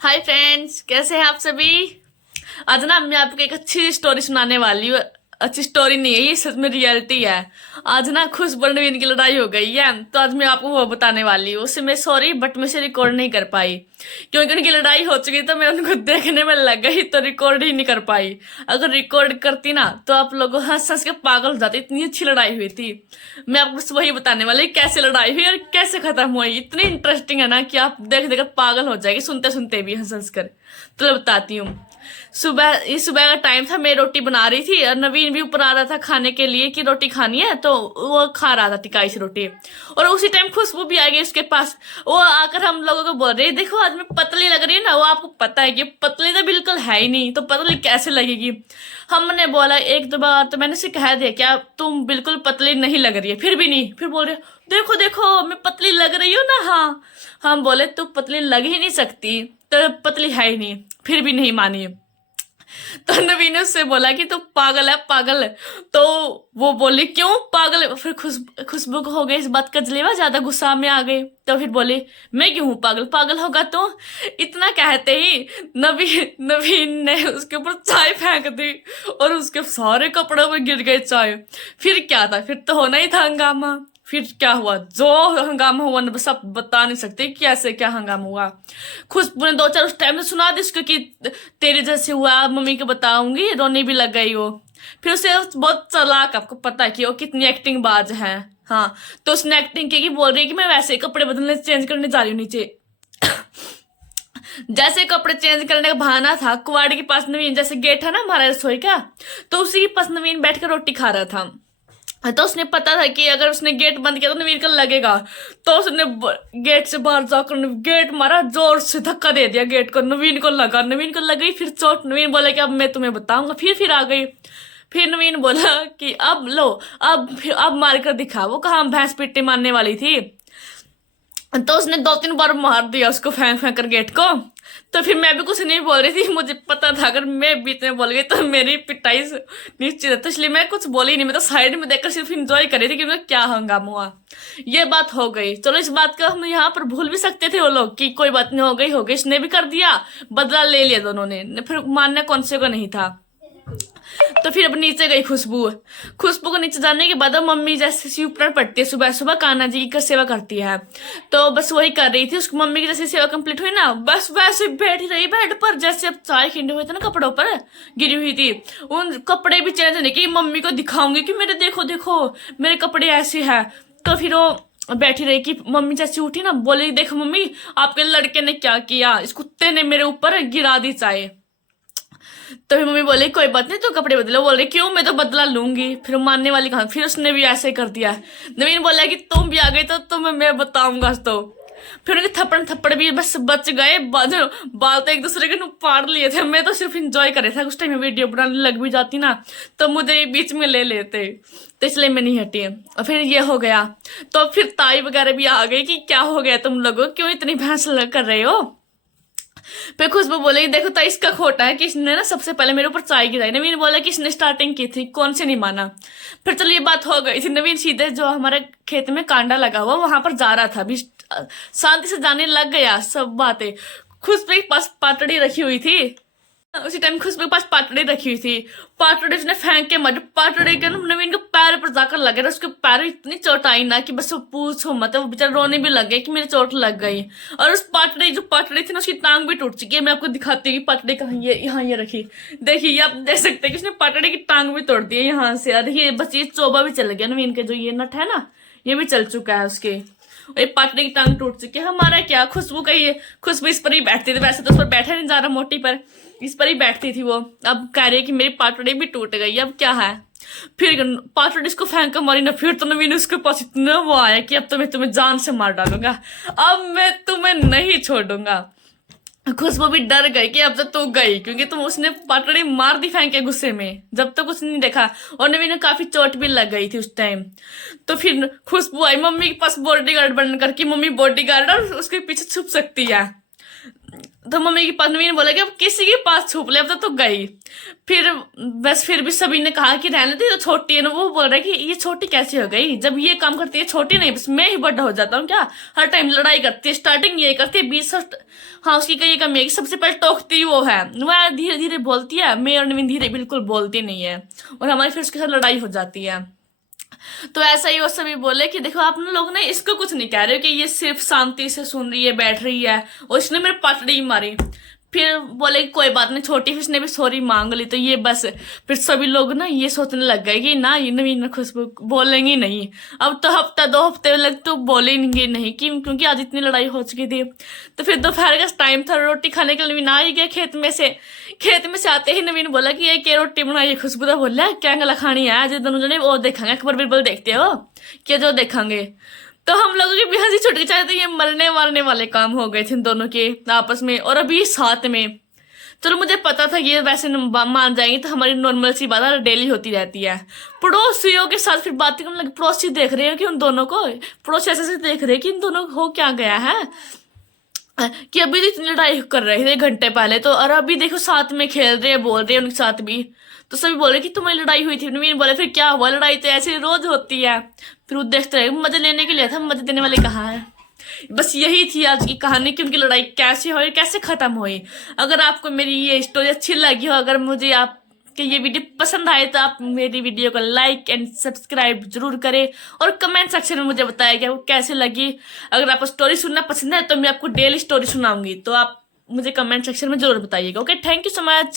Hi friends, कैसे हैं आप सभी। आज ना मैं आपको एक अच्छी स्टोरी सुनाने वाली हूँ। अच्छी स्टोरी नहीं है, ये सच में रियलिटी है। आज ना खुशबू और नवीन की लड़ाई हो गई है, तो आज मैं आपको वो बताने वाली हूँ। उससे मैं सॉरी, बट मैं से रिकॉर्ड नहीं कर पाई क्योंकि उनकी लड़ाई हो चुकी, तो मैं उनको देखने में लग गई तो रिकॉर्ड ही नहीं कर पाई। अगर रिकॉर्ड करती ना तो आप लोग हंस हंस के पागल हो जाते। इतनी अच्छी लड़ाई हुई थी। मैं आपको बस वही बताने वाली कैसे लड़ाई हुई और कैसे खत्म हुई। इतनी इंटरेस्टिंग है ना कि आप देख देख पागल हो जाएगी, सुनते सुनते भी हंस हंस कर। तो मैं बताती हूँ। सुबह का टाइम था, मैं रोटी बना रही थी और नवीन भी ऊपर आ रहा था खाने के लिए कि रोटी खानी है, तो वो खा रहा था टिकाई से रोटी। और उसी टाइम खुशबू भी आ गई उसके पास। वो आकर हम लोगों को बोल रही, देखो आज मैं पतली लग रही है ना। वो आपको पता है कि पतली तो बिल्कुल है ही नहीं, तो पतली कैसे लगेगी। हमने बोला एक दो बार, तो मैंने उसे कह दिया क्या तुम बिल्कुल पतली नहीं लग रही है, फिर भी नहीं। फिर बोल रहे देखो देखो मैं पतली लग रही हूँ ना। हाँ, हम बोले तू पतली लग ही नहीं सकती, तो पतली है ही नहीं, फिर भी नहीं मानी। तो नवीन ने उससे बोला कि तू पागल है पागल है। तो वो बोली क्यों पागल है। फिर खुशबू को हो गई इस बात का जलेवा, ज्यादा गुस्सा में आ गई। तो फिर बोली मैं क्यों हूं पागल, पागल होगा तो। इतना कहते ही नवीन नवीन ने उसके ऊपर चाय फेंक दी और उसके सारे कपड़ों में गिर गई चाय। फिर क्या था, फिर तो होना ही था हंगामा। फिर क्या हुआ, जो हंगामा हुआ ना, सब बता नहीं सकते कैसे क्या हंगामा हुआ। खुशबू ने दो चार उस टाइम में सुना दी उसको कि तेरे जैसे हुआ, मम्मी को बताऊंगी, रोने भी लग गई वो। फिर उसे बहुत चालाक, आपको पता है कि वो कितनी एक्टिंग बाज है। हाँ, तो उसने एक्टिंग की कि बोल रही है कि मैं वैसे ही कपड़े बदलने चेंज करने जा रही हूँ नीचे। जैसे कपड़े चेंज करने का बहाना था, कुवाड़ी के पास नवीन, जैसे गेट है ना हमारा रसोई का, तो उसी के पास नवीन बैठ कर रोटी खा रहा था। तो उसने पता था कि अगर उसने गेट बंद किया तो नवीन को लगेगा। तो उसने गेट से बाहर जाकर गेट मारा, जोर से धक्का दे दिया गेट को। नवीन को लगा, नवीन को लग गई फिर चोट। नवीन बोला कि अब मैं तुम्हें बताऊंगा। फिर आ गई। फिर नवीन बोला कि अब लो, अब मार कर दिखा। वो कहाँ भैंस पिट्टी मारने वाली थी। तो उसने दो तीन बार मार दिया उसको, फेंक फेंक कर गेट को। तो फिर मैं भी कुछ नहीं बोल रही थी, मुझे पता था अगर मैं बीच में बोल गई तो मेरी पिटाई निश्चित है। तो इसलिए मैं कुछ बोली नहीं, मैं तो साइड में देखकर सिर्फ इंजॉय कर रही थी कि उनका क्या हंगामा हुआ। ये बात हो गई, चलो इस बात को हम यहाँ पर भूल भी सकते थे वो लोग कि कोई बात नहीं, हो गई, इसने भी कर दिया, बदला ले लिया दोनों ने। फिर मानना कौन से को नहीं था। तो फिर अब नीचे गई खुशबू। खुशबू को नीचे जाने के बाद अब मम्मी जैसे शिवपुराण पढ़ती है, सुबह सुबह कान्हा जी की सेवा करती है। तो बस वही कर रही थी। उसकी मम्मी की जैसे सेवा कंप्लीट हुई ना, बस वैसे बैठी रही बेड पर, जैसे अब चाय खिंडे हुए थे ना कपड़ों पर गिरी हुई थी। उन कपड़े भी चेंज नहीं की, मम्मी को दिखाऊंगी कि मेरे देखो देखो मेरे कपड़े ऐसे है। तो फिर वो बैठी रही कि मम्मी जैसे उठी ना, बोली देखो मम्मी आपके लड़के ने क्या किया, इस कुत्ते ने मेरे ऊपर गिरा दी चाय। तो फिर मम्मी बोली कोई बात नहीं, तो कपड़े बदलो। बोल रही क्यों, मैं तो बदला लूंगी। फिर मानने वाली कहा, फिर उसने भी ऐसे कर दिया। नवीन बोला कि तुम भी आ गई तो तुम्हें मैं बताऊंगा। तो फिर उनके थप्पड़ थप्पड़ भी बस बच गए। बाल तो एक दूसरे के फाड़ लिए थे। मैं तो सिर्फ इंजॉय कर रहा था। उस टाइम में वीडियो बनाने लग भी जाती ना तो मुझे बीच में ले लेते, तो इसलिए मैं नहीं हटी। और फिर ये हो गया। तो फिर ताई वगैरह भी आ गई कि क्या हो गया तुम लोगों, क्यों इतनी भैंस कर रहे हो। फिर खुशबू बोले देखो तो इसका खोटा है कि इसने ना सबसे पहले मेरे ऊपर चाय गिराई। नवीन बोला कि इसने स्टार्टिंग की थी, कौन से नहीं माना। फिर चलो ये बात हो गई थी। नवीन सीधे जो हमारे खेत में कांडा लगा हुआ वहां पर जा रहा था, भी शांति से जाने लग गया सब बातें। खुशबू के पास पाटड़ी रखी हुई थी। उसी टाइम खुशबू के पास पाटड़ी रखी हुई थी। पाटड़ी उसने फेंक के मारी। पाटड़ी के ना नवीन के पैर पर जाकर लगे। उसके पैर इतनी चोट आई ना कि बस वो पूछो मत। वो बेचारा रोने भी लग गया कि मेरी चोट लग गई। और उस पाटड़ी जो पाटड़ी थी ना, उसकी टांग भी टूट चुकी है। मैं आपको दिखाती हूँ कि पाटड़ी कहाँ, ये यहाँ ये रखी। देखिए, ये आप देख सकते हैं कि उसने पाटड़ी की टांग भी तोड़ दी है यहाँ से। और ये बस ये चोबा भी चल गया नवीन के, जो ये नट है ना ये भी चल चुका है उसके। और ये पाटड़ी की टांग टूट चुकी है। हमारा क्या, खुशबू का ये, खुशबू इस पर ही बैठती थी। वैसे तो उस पर बैठा नहीं जा रहा मोटी पर, इस पर ही बैठती थी वो। अब कह रही है कि मेरी पाटड़ी भी टूट गई, अब क्या है। फिर पाटड़ी इसको फेंक कर मारी ना। फिर तो नवीन उसके पास इतना वो आया कि अब तो मैं तुम्हें जान से मार डालूंगा, अब मैं तुम्हें नहीं छोड़ूंगा। खुशबू भी डर गई कि अब तो तू गई, क्योंकि तुम उसने पाटड़ी मार दी फेंक के गुस्से में, जब तक कुछ नहीं देखा। और नवीन को काफी चोट भी लग गई थी उस टाइम। तो फिर खुशबू आई मम्मी के पास बॉडीगार्ड बनकर कि मम्मी बॉडीगार्ड और उसके पीछे छुप सकती है। तो मम्मी के पास नवीन बोला कि अब किसी के पास छुप ले, अब तो गई। फिर बस फिर भी सभी ने कहा कि रहने दे, तो छोटी है ना। वो बोल रहा है कि ये छोटी कैसे हो गई, जब ये काम करती है छोटी नहीं, बस मैं ही बड़ा हो जाता हूँ क्या। हर टाइम लड़ाई करती है, स्टार्टिंग ये करती है, बीच। हाँ, उसकी कई कमी है कि सबसे पहले टोकती वो है, वह धीरे धीरे बोलती है। मैं और नवीन धीरे बिल्कुल बोलती नहीं है, और हमारी फिर उसके साथ लड़ाई हो जाती है। तो ऐसा ही वो सभी बोले कि देखो आप लोग ना इसको कुछ नहीं कह रहे हो कि ये सिर्फ शांति से सुन रही है, बैठ रही है, और इसने मेरे पटड़ी मारी। फिर बोले कि कोई बात नहीं, छोटी फिश ने भी सॉरी मांग ली, तो ये बस। फिर सभी लोग ना ये सोचने लग गए कि ना ये नवीन खुशबू बोलेंगी नहीं। अब तो हफ्ता 2 हफ्ते लग तो बोलेंगे नहीं, क्योंकि आज इतनी लड़ाई हो चुकी थी। तो फिर दोपहर का टाइम था, रोटी खाने के लिए नवीन आ ही गया खेत में से। खेत में से आते ही नवीन बोला कि ये क्या रोटी बनाई है। खुशबू तो बोला क्या गला खानी है आज, दोनों जने वो देखेंगे, अकबर बिरबल देखते हो क्या जो देखेंगे। तो हम लोगों की भी हंसी छुट गई, चाहे तो ये मरने मारने वाले काम हो गए थे इन दोनों के आपस में, और अभी साथ में। चलो मुझे पता था ये वैसे मान जाएंगे, तो हमारी नॉर्मल सी बात डेली होती रहती है। पड़ोसियों के साथ फिर बातें करने लगे। पड़ोसी देख रहे हो कि उन दोनों को, पड़ोसी ऐसे देख रहे हैं कि इन दोनों को हो क्या गया है, कि अभी तो इतनी लड़ाई कर रहे थे घंटे पहले तो, और अभी देखो साथ में खेल रहे हैं, बोल रहे हैं उनके साथ भी। तो सभी बोल रहे कि तुम्हारी लड़ाई हुई थी। नवीन बोले फिर क्या हुआ, लड़ाई तो ऐसे रोज होती है। फिर वो देखते रहे, मजे लेने के लिए था, मजे देने वाले कहाँ है। बस यही थी आज की कहानी कि उनकी लड़ाई कैसे हुई, कैसे खत्म हुई। अगर आपको मेरी ये स्टोरी अच्छी लगी हो, अगर मुझे आप कि ये वीडियो पसंद आए, तो आप मेरी वीडियो को लाइक एंड सब्सक्राइब जरूर करें, और कमेंट सेक्शन में मुझे बताएं कि आपको कैसे लगी। अगर आपको स्टोरी सुनना पसंद है तो मैं आपको डेली स्टोरी सुनाऊंगी, तो आप मुझे कमेंट सेक्शन में जरूर बताइएगा। Okay, thank you so much.